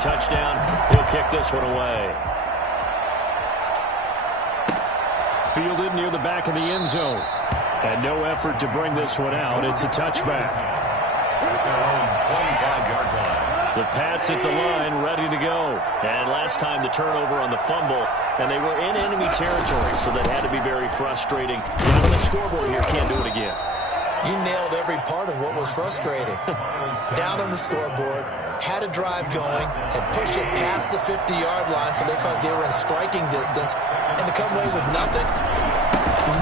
touchdown. He'll kick this one away. Fielded near the back of the end zone. And no effort to bring this one out. It's a touchback. At their own 25-yard line. The Pats at the line, ready to go. And last time the turnover on the fumble, and they were in enemy territory, so that had to be very frustrating. Down on the scoreboard here, can't do it again. You nailed every part of what was frustrating. Down on the scoreboard, had a drive going, had pushed it past the 50-yard line, so they thought they were in striking distance, and to come away with nothing,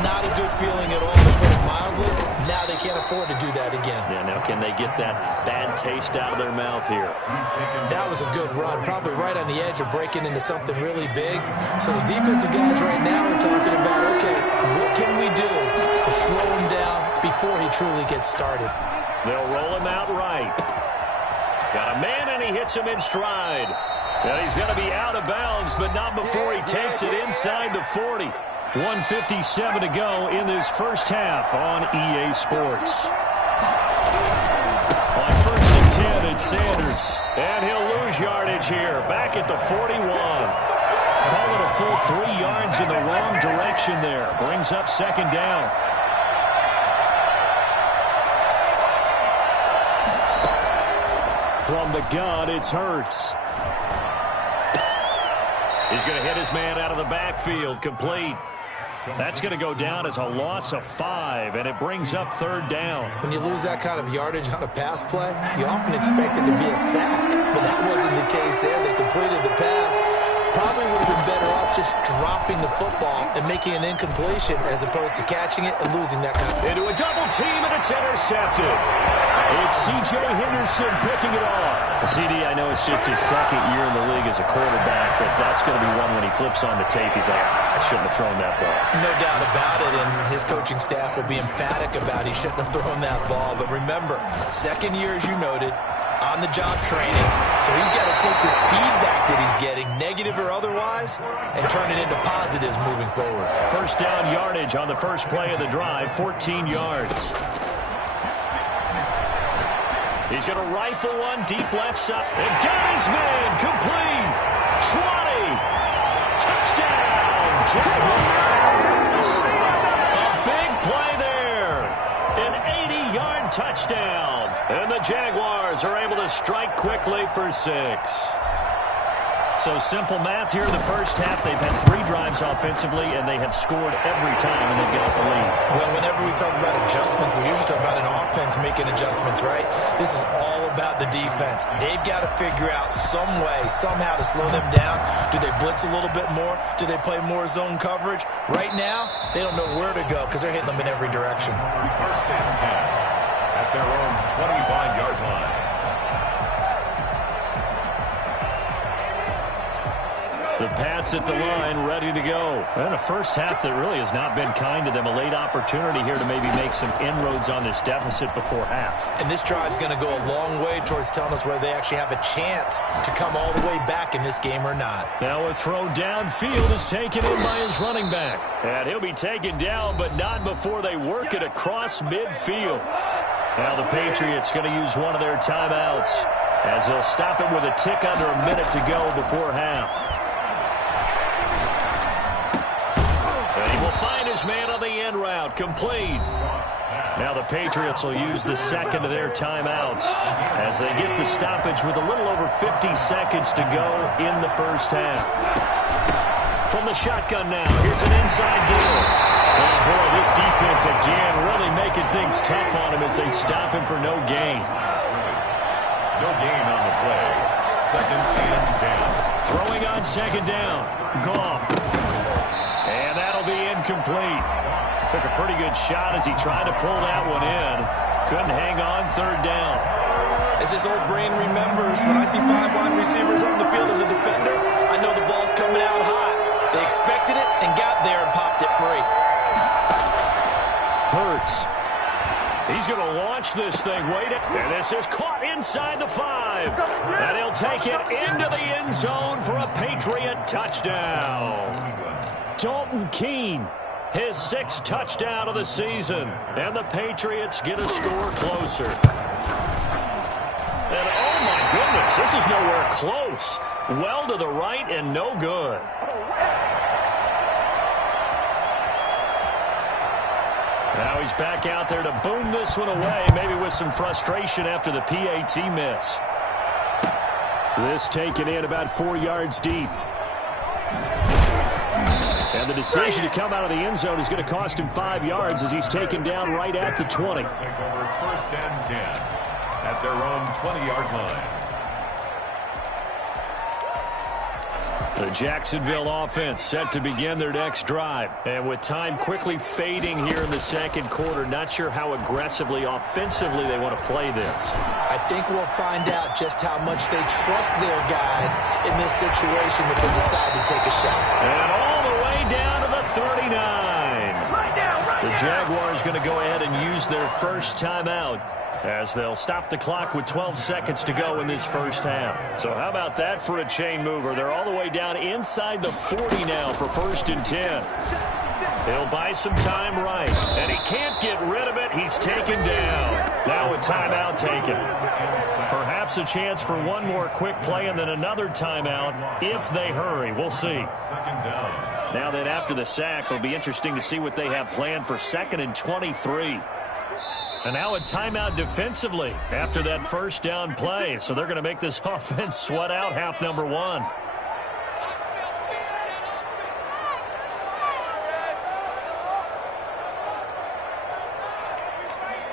not a good feeling at all, to put it mildly. Now they can't afford to do that again. Yeah, now can they get that bad taste out of their mouth here? That was a good run, probably right on the edge of breaking into something really big. So the defensive guys right now are talking about, okay, what can we do to slow him down before he truly gets started? They'll roll him out right. Got a man, and he hits him in stride. And he's going to be out of bounds, but not before he takes it inside the 40. 1:57 to go in this first half on EA Sports. On 1st and 10, it's Sanders. And he'll lose yardage here, back at the 41. Call it a full 3 yards in the wrong direction there. Brings up 2nd down. From the gun, it's Hurts. He's going to hit his man out of the backfield, complete. That's going to go down as a loss of 5, and it brings up 3rd down. When you lose that kind of yardage on a pass play, you often expect it to be a sack, but that wasn't the case there. They completed the pass. Probably would have been better off just dropping the football and making an incompletion as opposed to catching it and losing that kind of... Into a double team, and it's intercepted. It's C.J. Henderson picking it off. CD, I know it's just his 2nd year in the league as a quarterback, but that's going to be one when he flips on the tape. He's like, I shouldn't have thrown that ball. No doubt about it, and his coaching staff will be emphatic about he shouldn't have thrown that ball. But remember, 2nd year, as you noted, on-the-job training. So he's got to take this feedback that he's getting, negative or otherwise, and turn it into positives moving forward. First down yardage on the first play of the drive, 14 yards. He's going to rifle one deep left side. And got his man complete. 20. Touchdown, Jaguars. A big play there. An 80-yard touchdown. And the Jaguars are able to strike quickly for 6. So simple math here in the first half. They've had 3 drives offensively, and they have scored every time, and they've got the lead. Well, whenever we talk about adjustments, we usually talk about an offense making adjustments, right? This is all about the defense. They've got to figure out some way, somehow to slow them down. Do they blitz a little bit more? Do they play more zone coverage? Right now, they don't know where to go because they're hitting them in every direction. 1st and 10 at their own 25-yard line. The Pats at the line, ready to go. And a first half that really has not been kind to them. A late opportunity here to maybe make some inroads on this deficit before half. And this drive's going to go a long way towards telling us whether they actually have a chance to come all the way back in this game or not. Now a throw downfield is taken in by his running back. And he'll be taken down, but not before they work it across midfield. Now the Patriots going to use one of their timeouts as they'll stop it with a tick under a minute to go before half. Find his man on the end route, complete. Now the Patriots will use the 2nd of their timeouts as they get the stoppage with a little over 50 seconds to go in the first half. From the shotgun now, here's an inside deal. Oh boy, this defense again really making things tough on him as they stop him for no gain. No gain on the play. 2nd and 10. Throwing on 2nd down. Goff. And that'll be incomplete. Took a pretty good shot as he tried to pull that one in. Couldn't hang on 3rd down. As his old brain remembers, when I see 5 wide receivers on the field as a defender, I know the ball's coming out hot. They expected it and got there and popped it free. Hurts. He's going to launch this thing. Wait, and this is caught inside the 5. And he'll take it into the end zone for a Patriot touchdown. Dalton Keene, his 6th touchdown of the season. And the Patriots get a score closer. And oh my goodness, this is nowhere close. Well to the right and no good. Now he's back out there to boom this one away, maybe with some frustration after the PAT miss. This taken in about 4 yards deep. And the decision to come out of the end zone is going to cost him 5 yards as he's taken down right at the 20. Take over 1st and 10 at their own 20-yard line. The Jacksonville offense set to begin their next drive. And with time quickly fading here in the second quarter, not sure how aggressively, offensively they want to play this. I think we'll find out just how much they trust their guys in this situation if they decide to take a shot. And all the way down to the 39. The Jaguars going to go ahead and use their first timeout as they'll stop the clock with 12 seconds to go in this first half. So how about that for a chain mover? They're all the way down inside the 40 now for 1st and 10. He'll buy some time right, and he can't get rid of it. He's taken down. Now a timeout taken. Perhaps a chance for one more quick play and then another timeout if they hurry. We'll see. Now that after the sack, it'll be interesting to see what they have planned for 2nd and 23. And now a timeout defensively after that first down play. So they're going to make this offense sweat out half number one.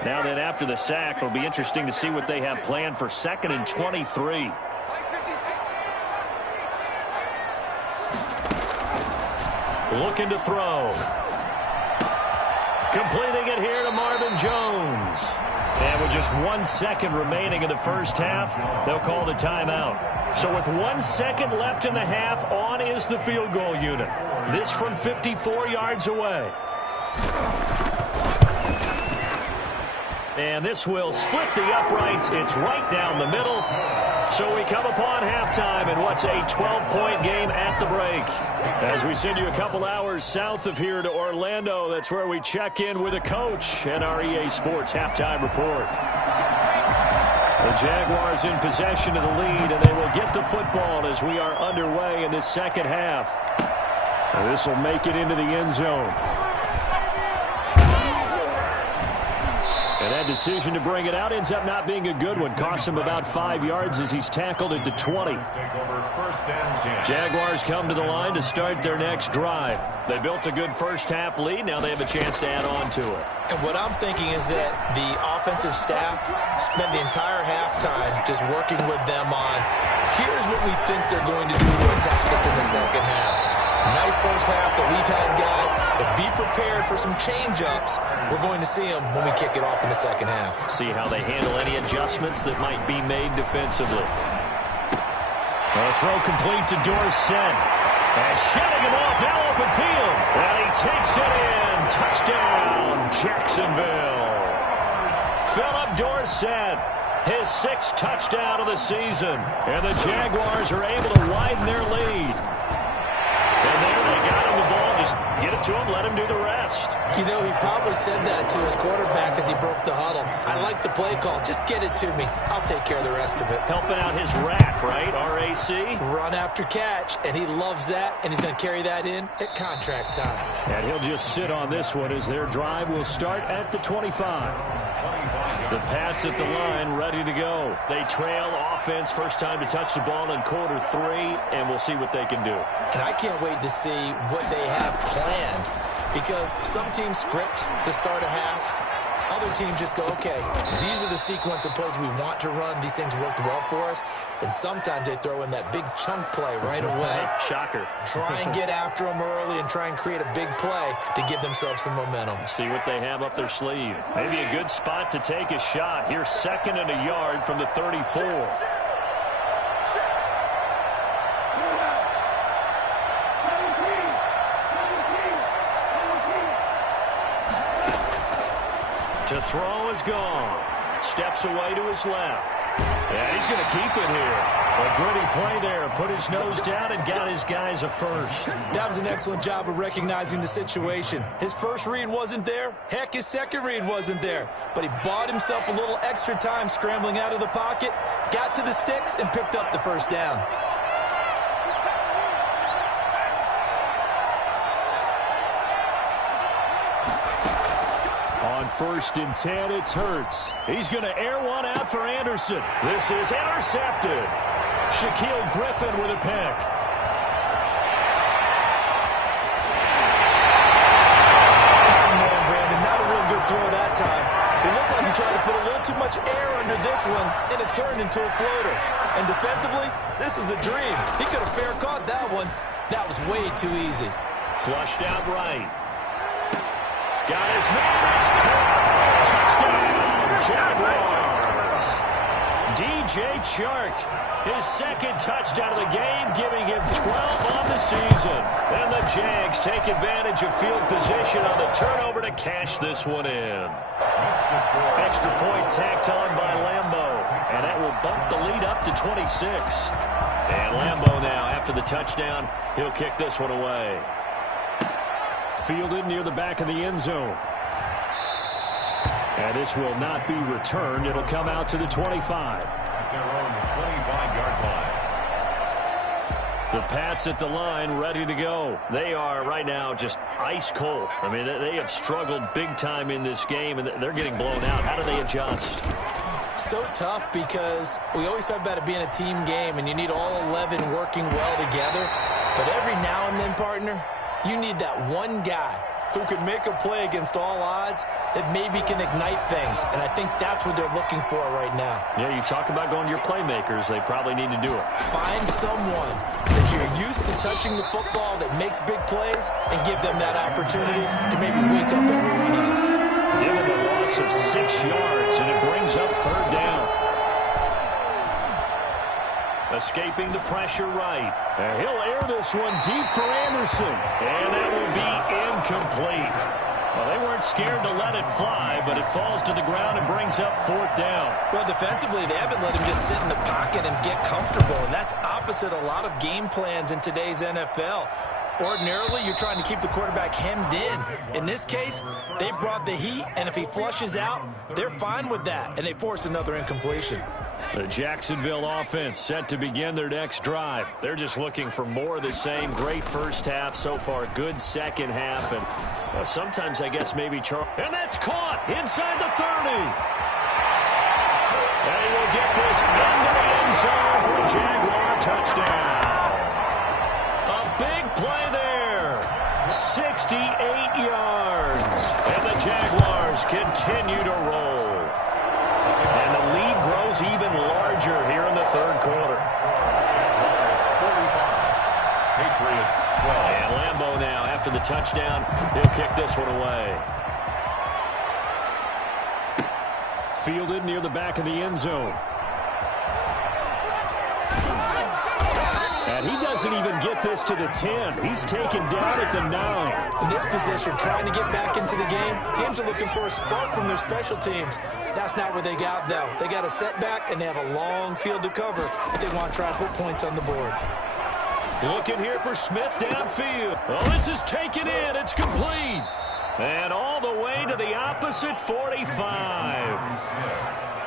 Now that after the sack, it'll be interesting to see what they have planned for 2nd and 23. Looking to throw. Completing it here to Marvin Jones. And with just 1 second remaining in the first half, they'll call the timeout. So with 1 second left in the half, on is the field goal unit. This from 54 yards away. And this will split the uprights. It's right down the middle. So we come upon halftime in what's a 12-point game at the break. As we send you a couple hours south of here to Orlando, that's where we check in with a coach and our EA Sports Halftime Report. The Jaguars in possession of the lead, and they will get the football as we are underway in this second half. This will make it into the end zone. And that decision to bring it out ends up not being a good one. Cost him about 5 yards as he's tackled at the 20. Jaguars come to the line to start their next drive. They built a good first half lead. Now they have a chance to add on to it. And what I'm thinking is that the offensive staff spent the entire halftime just working with them on, here's what we think they're going to do to attack us in the second half. Nice first half that we've had, guys, but be prepared for some change-ups. We're going to see them when we kick it off in the second half. See how they handle any adjustments that might be made defensively. A throw complete to Dorsett. And shutting him off now open field. And he takes it in. Touchdown, Jacksonville. Philip Dorsett, his 6th touchdown of the season. And the Jaguars are able to widen their lead. And there they got him the ball. Just get it to him, let him do the rest. You know, he probably said that to his quarterback as he broke the huddle. I like the play call. Just get it to me. I'll take care of the rest of it. Helping out his rack, right? R-A-C? Run after catch, and he loves that, and he's going to carry that in at contract time. And he'll just sit on this one as their drive will start at the 25. The Pats at the line, ready to go. They trail offense, first time to touch the ball in quarter 3, and we'll see what they can do. And I can't wait to see what they have planned, because some teams script to start a half. Other teams just go, okay, these are the sequence of plays we want to run. These things worked well for us. And sometimes they throw in that big chunk play right away. Shocker. Try and get after them early and try and create a big play to give themselves some momentum. See what they have up their sleeve. Maybe a good spot to take a shot. Here's 2nd and a yard from the 34. To throw is gone. Steps away to his left. Yeah, he's going to keep it here. A gritty play there. Put his nose down and got his guys a first. That was an excellent job of recognizing the situation. His first read wasn't there. Heck, his second read wasn't there. But he bought himself a little extra time scrambling out of the pocket, got to the sticks, and picked up the first down. On 1st and 10, it's Hurts. He's going to air one out for Anderson. This is intercepted. Shaquille Griffin with a pick. Oh, man, Brandon, not a real good throw that time. It looked like he tried to put a little too much air under this one, and it turned into a floater. And defensively, this is a dream. He could have fair caught that one. That was way too easy. Flushed out right. Got his man. It's caught. Touchdown, Jaguars. DJ Chark, his second touchdown of the game, giving him 12 on the season. And the Jags take advantage of field position on the turnover to cash this one in. Extra point tacked on by Lambo, and that will bump the lead up to 26. And Lambo now, after the touchdown, he'll kick this one away. Fielded near the back of the end zone. And this will not be returned. It'll come out to the 25. Their own 25-yard line. The Pats at the line, ready to go. They are right now just ice cold. I mean, they have struggled big time in this game, and they're getting blown out. How do they adjust? So tough because we always talk about it being a team game, and you need all 11 working well together. But every now and then, partner, you need that one guy who could make a play against all odds that maybe can ignite things. And I think that's what they're looking for right now. Yeah, you talk about going to your playmakers. They probably need to do it. Find someone that you're used to touching the football that makes big plays and give them that opportunity to maybe wake up everyone else. Give him a loss of 6 yards, and it brings up 3rd down. Escaping the pressure right. And he'll air this one deep for Anderson. And that will be incomplete. Well, they weren't scared to let it fly, but it falls to the ground and brings up 4th down. Well, defensively, they haven't let him just sit in the pocket and get comfortable, and that's opposite a lot of game plans in today's NFL. Ordinarily, you're trying to keep the quarterback hemmed in. In this case, they brought the heat, and if he flushes out, they're fine with that, and they force another incompletion. The Jacksonville offense set to begin their next drive. They're just looking for more of the same. Great first half so far. Good second half. And sometimes, I guess, maybe Charles. And that's caught inside the 30. And he will get this into the end zone for a Jaguar touchdown. A big play there. 68 yards. And the Jaguars continue to roll. And the lead grows even larger here in the 3rd quarter. Patriots 12. And Lambo now, after the touchdown, he'll kick this one away. Fielded near the back of the end zone. And he doesn't even get this to the 10. He's taken down at the 9. In this position, trying to get back into the game, teams are looking for a spark from their special teams. That's not what they got, though. They got a setback, and they have a long field to cover if they want to try and put points on the board. Looking here for Smith downfield. Oh, this is taken in. It's complete. And all the way to the opposite 45.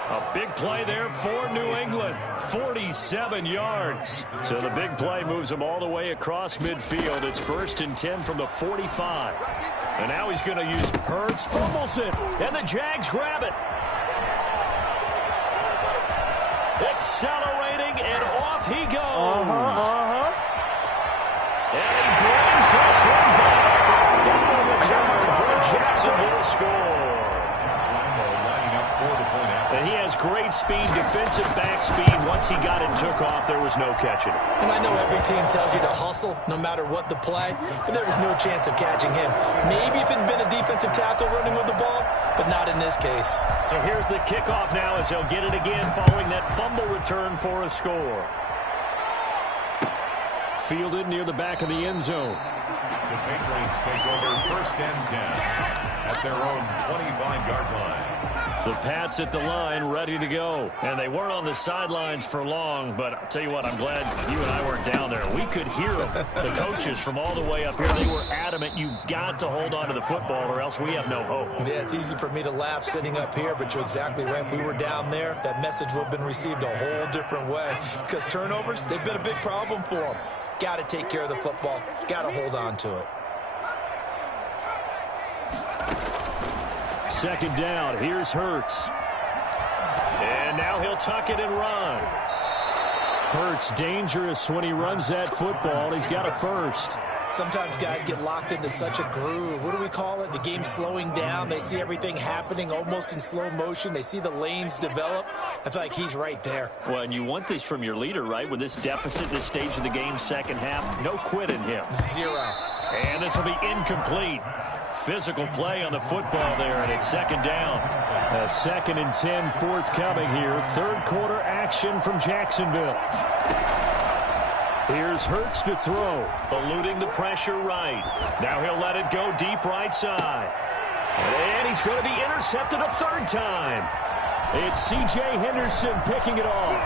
A big play there for New England. 47 yards. So the big play moves them all the way across midfield. It's 1st and 10 from the 45. And now he's going to use Hurts. Fumbles it. And the Jags grab it. Accelerating, and off he goes. And he brings this one back. A fumble return for a Jacksonville score. And he has great speed, defensive back speed. Once he got it and took off, there was no catching it. And I know every team tells you to hustle no matter what the play, but there was no chance of catching him. Maybe if it had been a defensive tackle running with the ball, but not in this case. So here's the kickoff now as they'll get it again following that fumble return for a score. Fielded near the back of the end zone. The Patriots take over 1st and 10 at their own 25-yard line. The Pats at the line, ready to go. And they weren't on the sidelines for long, but I'll tell you what, I'm glad you and I weren't down there. We could hear them, the coaches from all the way up here. They were adamant, you've got to hold on to the football or else we have no hope. Yeah, it's easy for me to laugh sitting up here, but you're exactly right. If we were down there, that message would have been received a whole different way. Because turnovers, they've been a big problem for them. Got to take care of the football. Got to hold on to it. Second down. Here's Hurts. And now he'll tuck it and run. Hurts dangerous when he runs that football. He's got a first. Sometimes guys get locked into such a groove. What do we call it? The game slowing down. They see everything happening almost in slow motion. They see the lanes develop. I feel like he's right there. Well, and you want this from your leader, right? With this deficit, this stage of the game, second half, no quit in him. Zero. And this will be incomplete. Physical play on the football there, and it's second down. A 2nd and 10 forthcoming here. Third quarter action from Jacksonville. Here's Hurts to throw. Eluding the pressure right. Now he'll let it go deep right side. And he's going to be intercepted a third time. It's C.J. Henderson picking it off.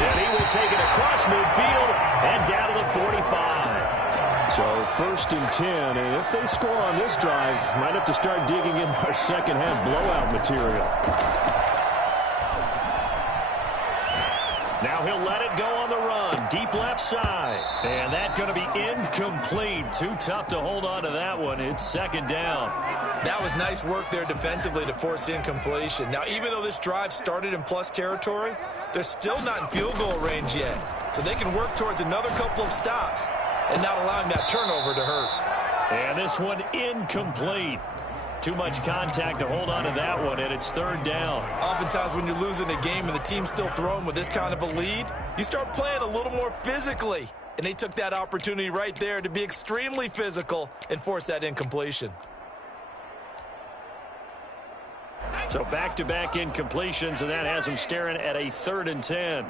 And he will take it across midfield and down to the 45. So 1st and 10, and if they score on this drive, might have to start digging in our second half blowout material. Now he'll let it go on the run, deep left side. And that's going to be incomplete. Too tough to hold on to that one. It's second down. That was nice work there defensively to force incompletion. Now, even though this drive started in plus territory, they're still not in field goal range yet. So they can work towards another couple of stops and not allowing that turnover to hurt. And this one incomplete. Too much contact to hold on to that one, and it's third down. Oftentimes when you're losing a game and the team's still throwing with this kind of a lead, you start playing a little more physically. And they took that opportunity right there to be extremely physical and force that incompletion. So back-to-back incompletions, and that has them staring at a 3rd and 10.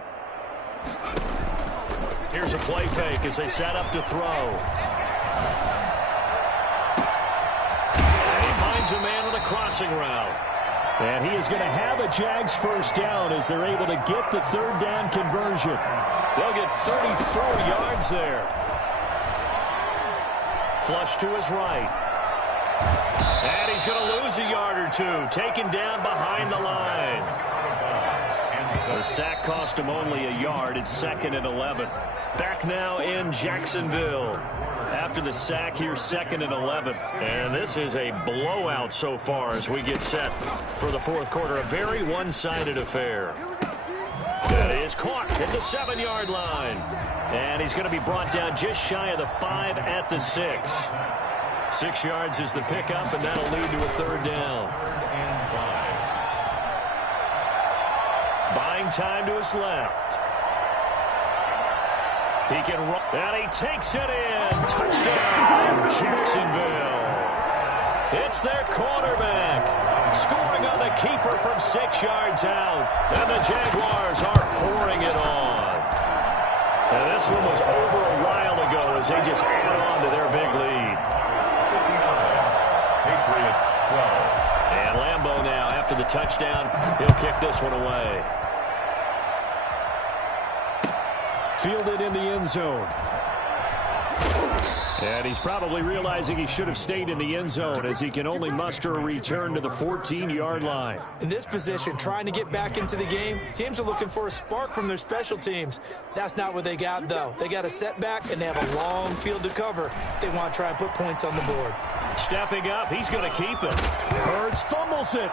Here's a play fake as they set up to throw. A man with a crossing route. And he is going to have a Jags first down as they're able to get the third down conversion. They'll get 34 yards there. Flush to his right. And he's going to lose a yard or two. Taken down behind the line. The sack cost him only a yard. It's 2nd and 11. Back now in Jacksonville. After the sack here, 2nd and 11. And this is a blowout so far as we get set for the fourth quarter. A very one-sided affair. That is caught at the 7-yard line. And he's going to be brought down just shy of the 5 at the 6. 6 yards is the pickup, and that'll lead to a third down. Buying time to his left. He can run, and he takes it in. Touchdown, Jacksonville. It's their quarterback. Scoring on the keeper from 6 yards out. And the Jaguars are pouring it on. And this one was over a while ago as they just add on to their big lead. Patriots 12. And Lambeau now, after the touchdown, he'll kick this one away. Fielded in the end zone. And he's probably realizing he should have stayed in the end zone as he can only muster a return to the 14-yard line. In this position, trying to get back into the game, teams are looking for a spark from their special teams. That's not what they got, though. They got a setback, and they have a long field to cover if they want to try and put points on the board. Stepping up, he's going to keep it. Hurts fumbles it.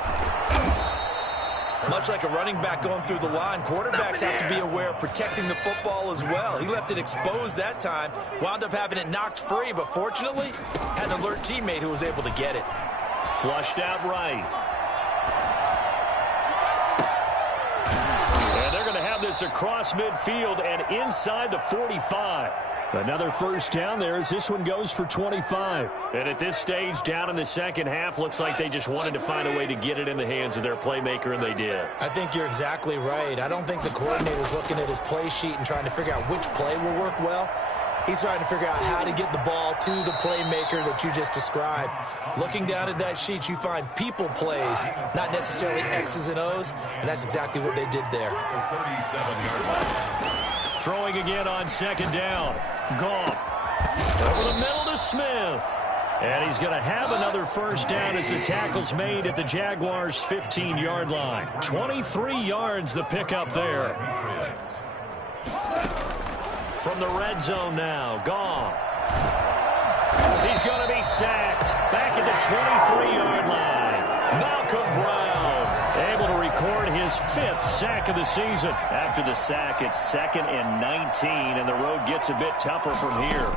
Much like a running back going through the line, quarterbacks have to be aware of protecting the football as well. He left it exposed that time, wound up having it knocked free, but fortunately, had an alert teammate who was able to get it. Flushed out right. And they're going to have this across midfield and inside the 45. Another first down there as this one goes for 25. And at this stage, down in the second half, looks like they just wanted to find a way to get it in the hands of their playmaker, and they did. I think you're exactly right. I don't think the coordinator's looking at his play sheet and trying to figure out which play will work well. He's trying to figure out how to get the ball to the playmaker that you just described. Looking down at that sheet, you find people plays, not necessarily X's and O's, and that's exactly what they did there. Throwing again on second down. Goff. Over the middle to Smith. And he's going to have another first down as the tackle's made at the Jaguars' 15-yard line. 23 yards the pickup there. From the red zone now, Goff. He's going to be sacked. Back at the 23-yard line. Malcolm Brown able to record his 5th sack of the season. After the sack, it's 2nd and 19, and the road gets a bit tougher from here.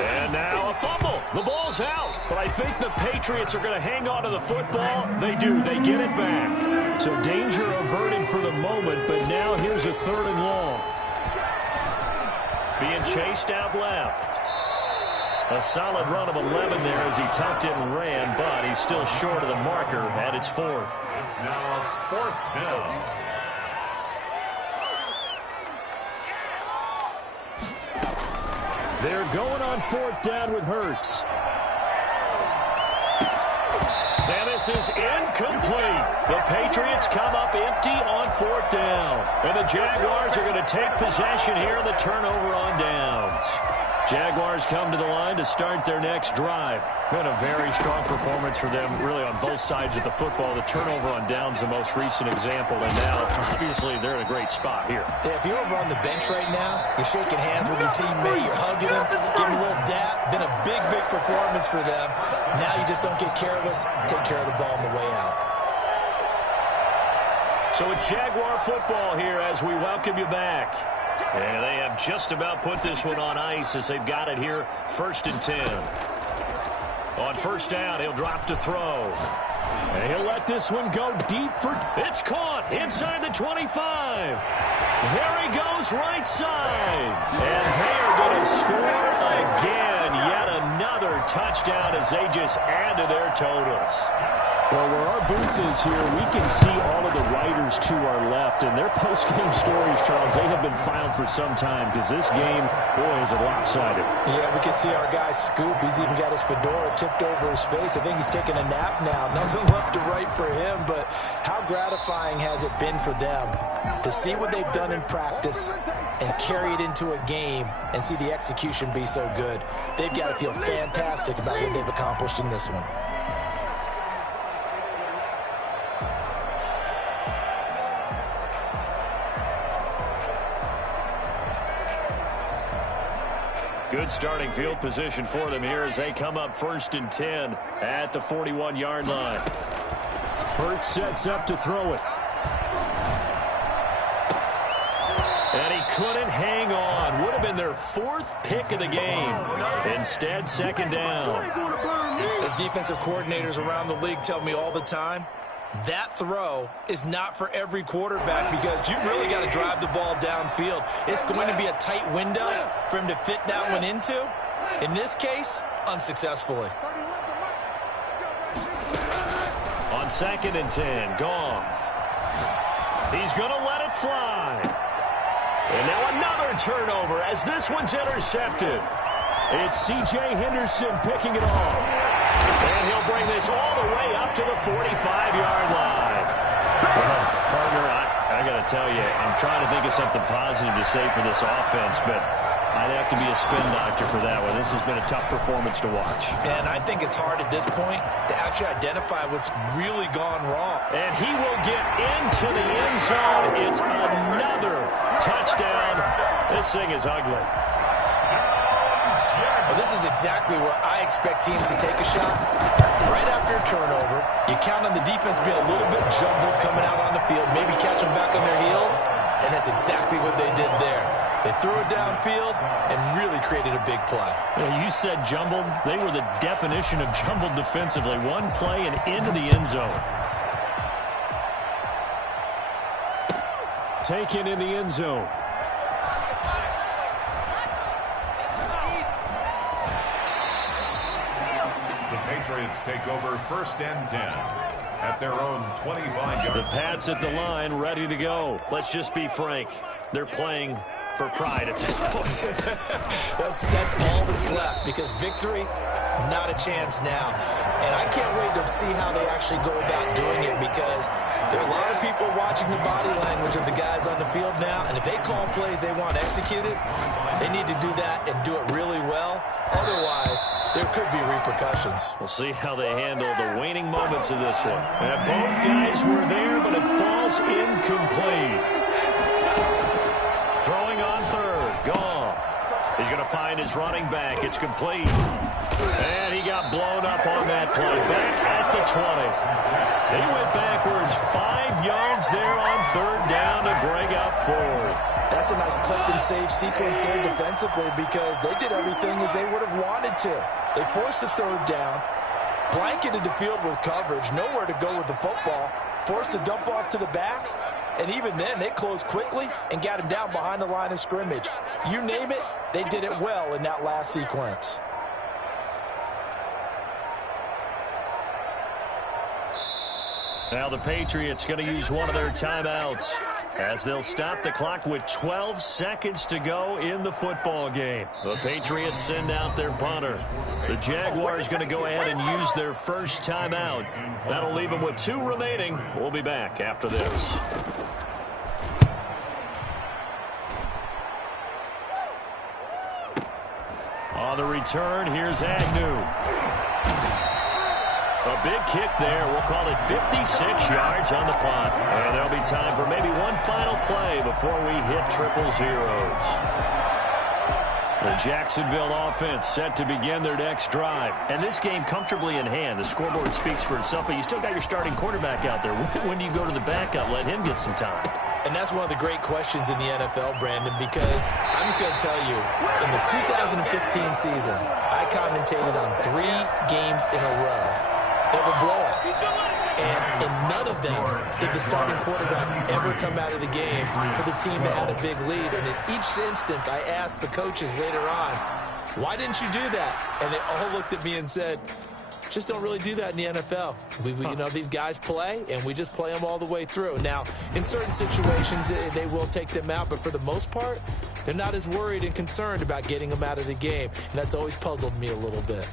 And now a fumble. The ball's out. But I think the Patriots are going to hang on to the football. They do. They get it back. So danger averted for the moment, but now here's a 3rd and long. Being chased out left. A solid run of 11 there as he tucked it and ran, but he's still short of the marker, and it's 4th. It's now 4th down. They're going on 4th down with Hurts. And this is incomplete. The Patriots come up empty on 4th down. And the Jaguars are going to take possession here in the turnover on downs. Jaguars come to the line to start their next drive. Been a very strong performance for them, really, on both sides of the football. The turnover on downs, the most recent example, and now, obviously, they're in a great spot here. Yeah, if you're over on the bench right now, you're shaking hands with your teammate, you're hugging him, giving him a little dap. Been a big, big performance for them. Now you just don't get careless. Take care of the ball on the way out. So it's Jaguar football here as we welcome you back. And they have just about put this one on ice as they've got it here, 1st and 10. On 1st down, he'll drop to throw. And he'll let this one go deep for... It's caught inside the 25. There he goes right side. And they are going to score again. Yet another touchdown as they just add to their totals. Well, where our booth is here, we can see all of the writers to our left. And their post-game stories, Charles, they have been filed for some time because this game, boy, is it lopsided. Yeah, we can see our guy Scoop. He's even got his fedora tipped over his face. I think he's taking a nap now. Nothing left to right for him, but how gratifying has it been for them to see what they've done in practice and carry it into a game and see the execution be so good. They've got to feel fantastic about what they've accomplished in this one. Good starting field position for them here as they come up 1st and 10 at the 41-yard line. Hurts sets up to throw it. And he couldn't hang on. Would have been their 4th pick of the game. Instead, 2nd down. As defensive coordinators around the league tell me all the time, that throw is not for every quarterback because you've really got to drive the ball downfield. It's going to be a tight window for him to fit that one into. In this case, unsuccessfully. On 2nd and 10, Goff. He's going to let it fly. And now another turnover as this one's intercepted. It's C.J. Henderson picking it off. And he'll bring this all the way up to the 45-yard line. Well, partner, I got to tell you, I'm trying to think of something positive to say for this offense, but I'd have to be a spin doctor for that one. This has been a tough performance to watch. And I think it's hard at this point to actually identify what's really gone wrong. And he will get into the end zone. It's another touchdown. This thing is ugly. Well, this is exactly where I expect teams to take a shot. Right after a turnover, you count on the defense being a little bit jumbled coming out on the field, maybe catch them back on their heels, and that's exactly what they did there. They threw it downfield and really created a big play. Yeah, you said jumbled. They were the definition of jumbled defensively. One play and into the end zone. Taken in the end zone. Patriots take over 1st and 10 at their own 25-yard line. The Pats at the line, ready to go. Let's just be frank. They're playing for pride at this point. That's all that's left, because victory, not a chance now. And I can't wait to see how they actually go about doing it, because there are a lot of people watching the body language of the guys on the field now, and if they call plays they want executed, they need to do that and do it really well. Otherwise, there could be repercussions. We'll see how they handle the waning moments of this one. And both guys were there, but it falls incomplete. Throwing on third, Goff. He's going to find his running back. It's complete. And he got blown up on that play. Back at the 20. He went backwards 5 yards there on third down to bring up fourth. That's a nice clip and save sequence there defensively, because they did everything as they would have wanted to. They forced the third down, blanketed the field with coverage, nowhere to go with the football, forced the dump off to the back, and even then they closed quickly and got him down behind the line of scrimmage. You name it, they did it well in that last sequence. Now the Patriots going to use one of their timeouts, as they'll stop the clock with 12 seconds to go in the football game. The Patriots send out their punter. The Jaguars going to go ahead and use their first timeout. That'll leave them with 2 remaining. We'll be back after this. On the return, here's Agnew. A big kick there. We'll call it 56 yards on the punt. And there'll be time for maybe one final play before we hit triple zeros. The Jacksonville offense set to begin their next drive. And this game comfortably in hand. The scoreboard speaks for itself, but you still got your starting quarterback out there. When do you go to the backup? Let him get some time. And that's one of the great questions in the NFL, Brandon, because I'm just going to tell you, in the 2015 season, I commentated on 3 games in a row that were blowouts. And in none of them did the starting quarterback ever come out of the game for the team that had a big lead. And in each instance, I asked the coaches later on, why didn't you do that? And they all looked at me and said, just don't really do that in the NFL. You know, these guys play, and we just play them all the way through. Now, in certain situations, they will take them out, but for the most part, they're not as worried and concerned about getting them out of the game. And that's always puzzled me a little bit.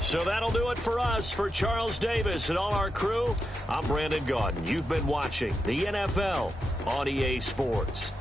So that'll do it for us. For Charles Davis and all our crew, I'm Brandon Gaudin. You've been watching the NFL on EA Sports.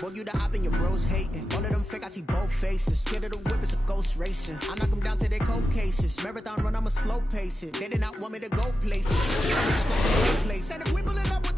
Boy, you the op and your bros hating. All of them fake, I see both faces. Scared of the whip, it's a ghost racing. I knock them down to their cold cases. Marathon run, I'ma slow pace it. They did not want me to go places. And if we pull it up with